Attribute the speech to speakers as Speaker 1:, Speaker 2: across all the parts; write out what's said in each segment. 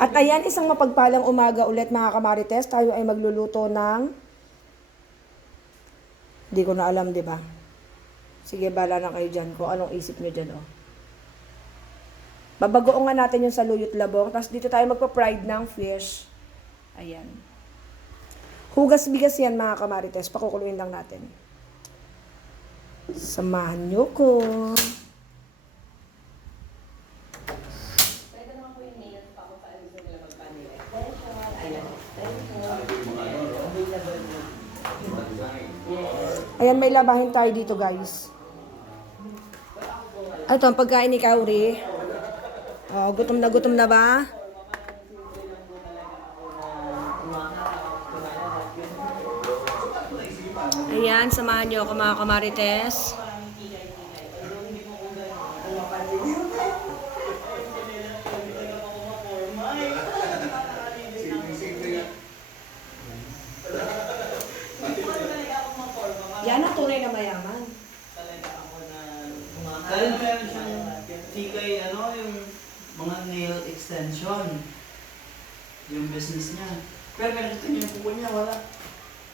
Speaker 1: At ayan, isang mapagpalang umaga ulit mga kamarites. Tayo ay magluluto ng... Hindi ko na alam, di ba? Sige, bala na kayo dyan kung anong isip nyo dyan, oh. Babagoong nga natin yung saluyot labong. Tapos dito tayo magpa-fried ng fish. Ayan. Hugas bigas yan mga kamarites. Pakukuluin lang natin. Samahan nyo ko. Ayan, may labahin tayo dito, guys. Ito, ang pagkain ni Kauri. Oh, gutom na gutom na ba? Ayan, samahan niyo ako mga kamarites. Tunay na mayaman.
Speaker 2: Dahil meron siyang tikay, ano, yung mga nail extension. Yung business niya. Pero meron ito yung kuko niya, wala.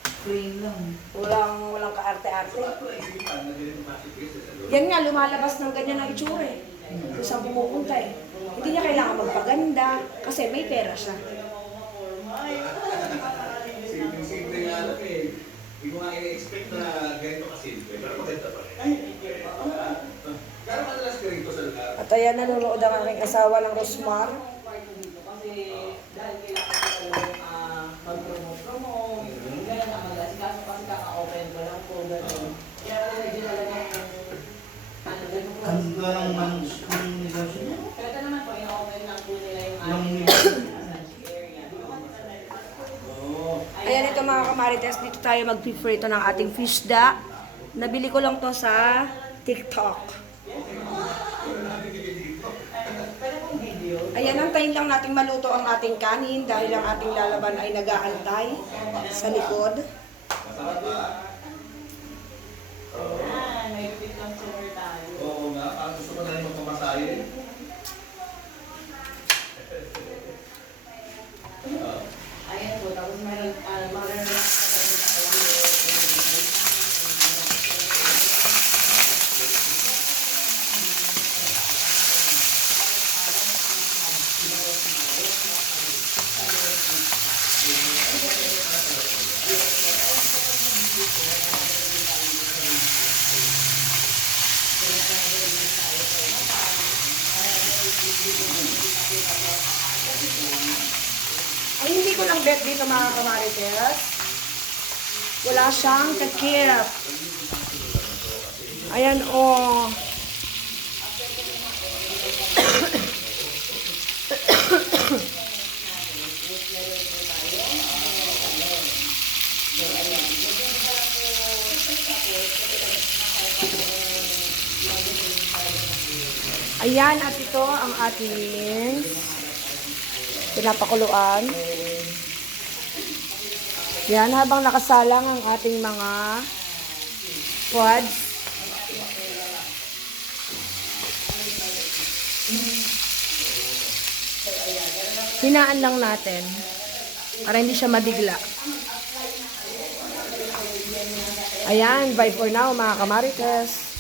Speaker 2: Plain lang.
Speaker 1: Walang, walang kaarte-arte. Yan nga, lumalabas ng ganyan ang itsura eh. Kung saan pumupunta eh. Hindi niya kailangan magpaganda kasi may pera siya.
Speaker 3: Lang eh. Hindi ko nga i-expect na ganito kasimple, pero maganda pa rin. Gano'ng madalas ka rito sa lugar?
Speaker 1: At ayan, nanonood ang aking asawa ng Rosmar.
Speaker 4: Kasi dahil kailangan ko talagang ah, mag-promote-promote, ganyan na mag-asikaso kasi kaka-open ko lang po ganun. Kaya medyo talagang ano ganun po.
Speaker 2: Ganda ng man ng negosyo niya.
Speaker 4: Pero ito naman po, ina-open lang po nila yung
Speaker 2: Yung
Speaker 4: aming
Speaker 2: negosyo.
Speaker 4: massage area.
Speaker 2: Oo.
Speaker 1: Ayan ito mga kamarites, dito tayo magpiprito ng ating fish da. Nabili ko lang to sa TikTok. Ayan, antayin lang nating maluto ang ating kanin dahil ang ating lalaban ay nag-aantay sa likod.
Speaker 4: Ah, may fit ng tour tayo.
Speaker 3: Oo nga, parang gusto ko na rin magpamasahe.
Speaker 4: Ayan po, tapos meron, uh, mag-relax ka tayo sa
Speaker 1: Ay, hindi ko lang bet dito mga kamarites. Wala siyang takip. Ayan o. Oh. Ayan, at ito ang ating pinapakuluan. Yan, habang nakasalang ang ating mga quads. Hinaan lang natin para hindi siya mabigla. Ayan, bye for now mga kamarites.